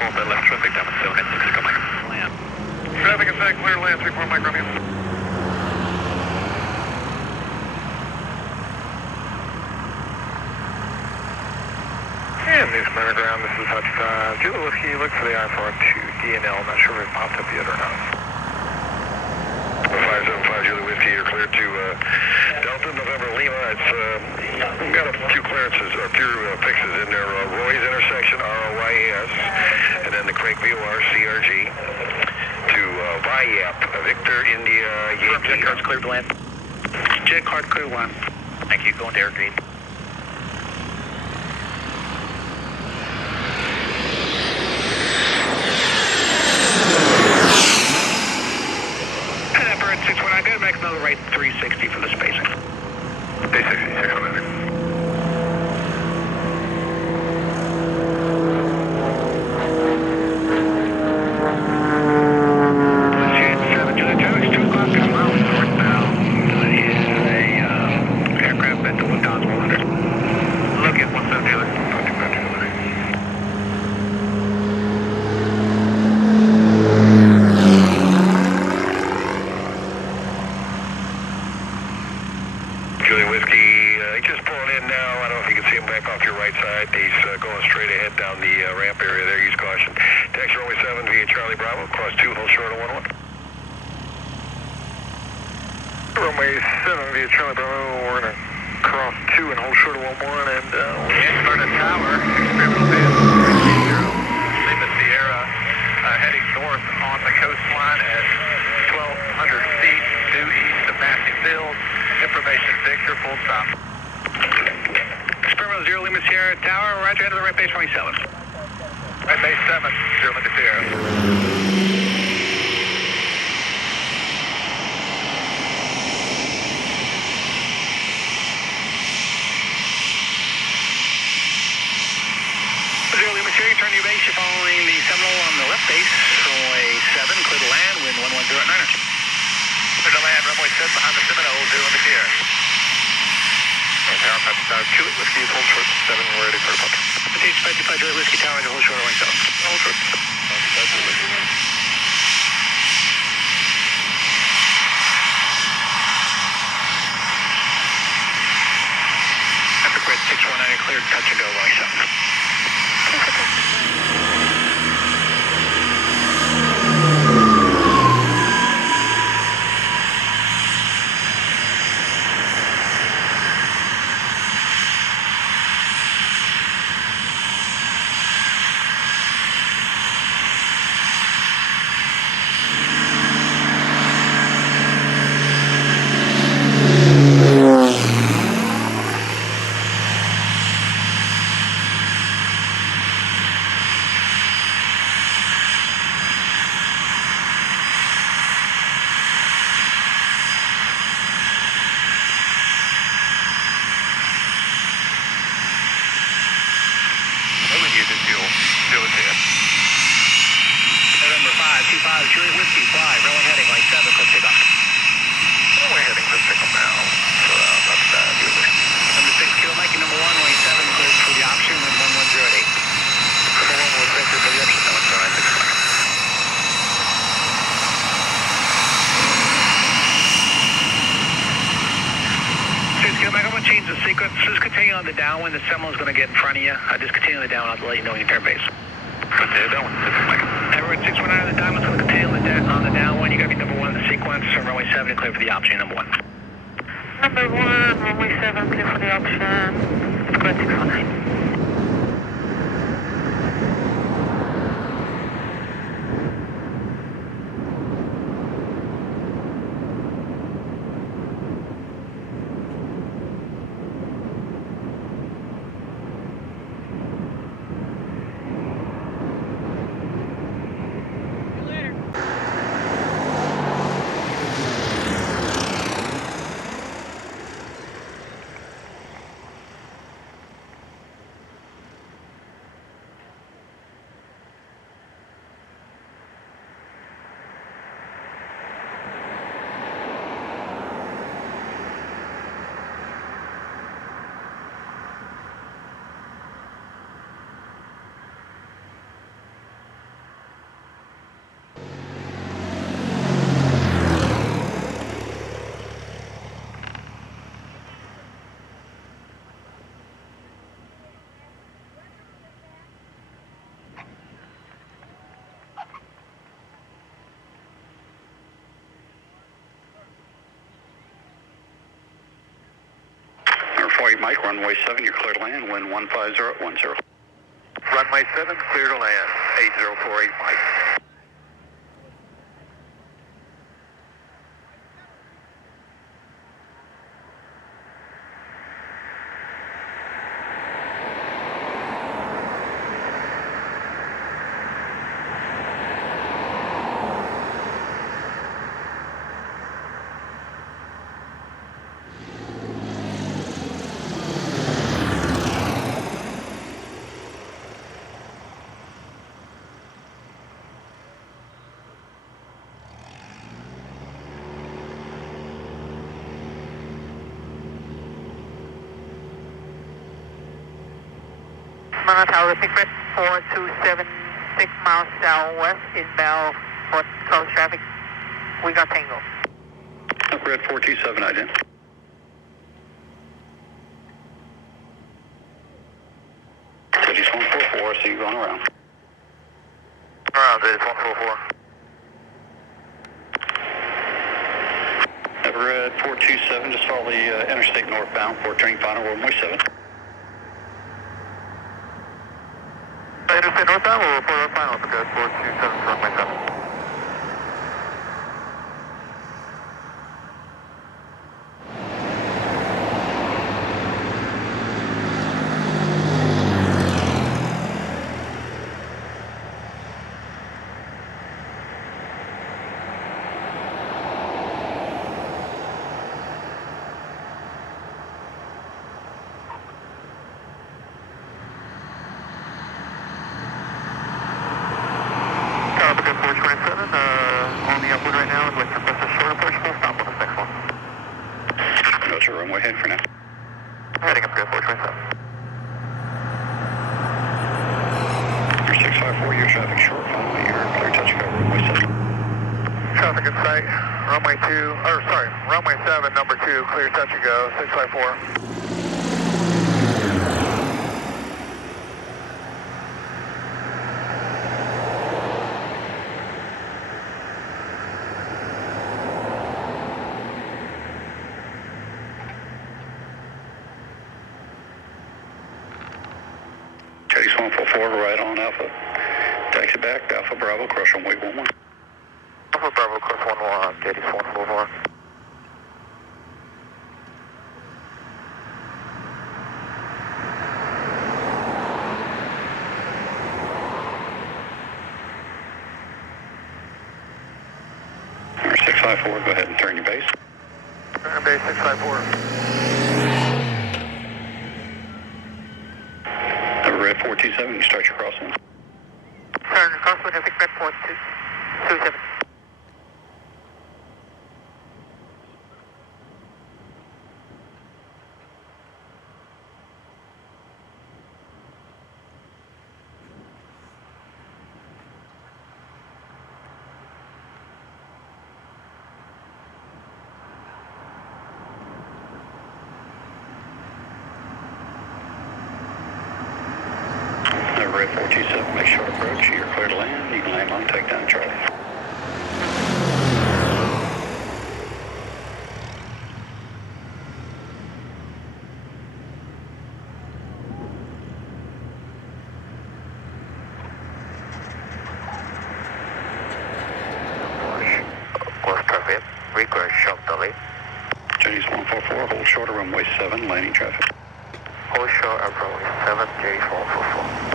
control that left traffic down at 7 and 6, come land. Traffic is set, clear land, 3-4 micrometers. And News Commander Ground, this is Hutch 5. Julie Whiskey, look for the I-4 to DNL, not sure if it popped up yet or not. 575 Julie Whiskey, you're clear to Delta, November Lima. It's got a few clearances, or a few fixes in there. Roy's intersection, ROYS, and then the Craig VOR CRG to VIAP, Victor India Yankee. Jet car's cleared to land. Jet card clear to land. Thank you, going to airdrop. I gotta make another right 360 for the spacing. 360, 600. Aircraft at the 1,100. Look at 170. Julie Whiskey, he's just pulling in now. I don't know if you can see him back off your right side. He's going straight ahead down the ramp area there. Use caution. Taxi runway 7 via Charlie Bravo. Cross 2, hold short of 11. Runway 7 via Charlie Bravo. We're going to cross 2 and hold short of 11. And start at tower. Experimental band 330. Lima Sierra heading north on the coastline at 1,200 feet due east of Massey Field. Information Victor, full stop. Experimental 0 Lima Sierra Tower, roger, head to the right base 27. Right base 7, 0 Lima Sierra. Turn your base, you're following the Seminole on the left base, runway 7, clear to land, wind 110 at 9er. Clear to land, runway 7 behind the Seminole, 0 in the clear. Power path, Julie Whiskey, hold short 7, we're ready for the pump. Stage 55, Julie Whiskey, tower, hold short, runway 7. Hold short. Epic Red 619, cleared, touch and go, runway 7. November 525, Julie Whiskey, fly, runway heading, right 7, click takeoff. Runway heading, click takeoff now. So that's that, Number 6, Kilo Mikey, number 1, runway 7, cleared for the option, wind 1108. Number 1 will clear for the option, now it's 965. Kilo Mike, I'm going to change the sequence. Just continue on the downwind. The Seminole's going to get in front of you. Just continue on the downwind. I'll let you know when you turn base. Continue downwind. Everett 619 on the diamond's going to continue on the downwind. You got to be number 1 in the sequence. From runway 7 to clear for the option, number 1. Number 1, runway 7, clear for the option. It's clear 619. 10. Mike, runway 7, you're clear to land, wind 150 at 10. Runway 7, clear to land, 8048 Mike. Mana Tower, Secret 4276 miles southwest, inbound for close traffic. We got Tango. Red 427, ident. City's 144, so you're going around. Around, it's 144. Red 427, just follow the interstate northbound, port turning final, runway 7. Interstate northbound or report our final? Okay, 427 runway 7. Because 427, on the upward right now, and with request a short approach, we'll stop on this next one. That's your runway head for now. Heading up to 427. You're 654, your traffic short, follow your clear touch go, runway 7. Traffic in sight, runway 7, number 2, clear touch and go, 654. Caddy's 144, right on Alpha. Taxi back, Alpha Bravo, cross runway 11. Alpha Bravo, course 11, Caddy's 144. Number 654, go ahead and turn your base. Turn base 654. Red 427, you start your crosswind. Turn crosswind of Secret 4227. Red 427, make short approach, you're clear to land, you can land on takedown Charlie. Course traffic, request sharp delay. Chinese 144, hold short of runway 7, landing traffic. Hold short of runway 7, Caddy's 144.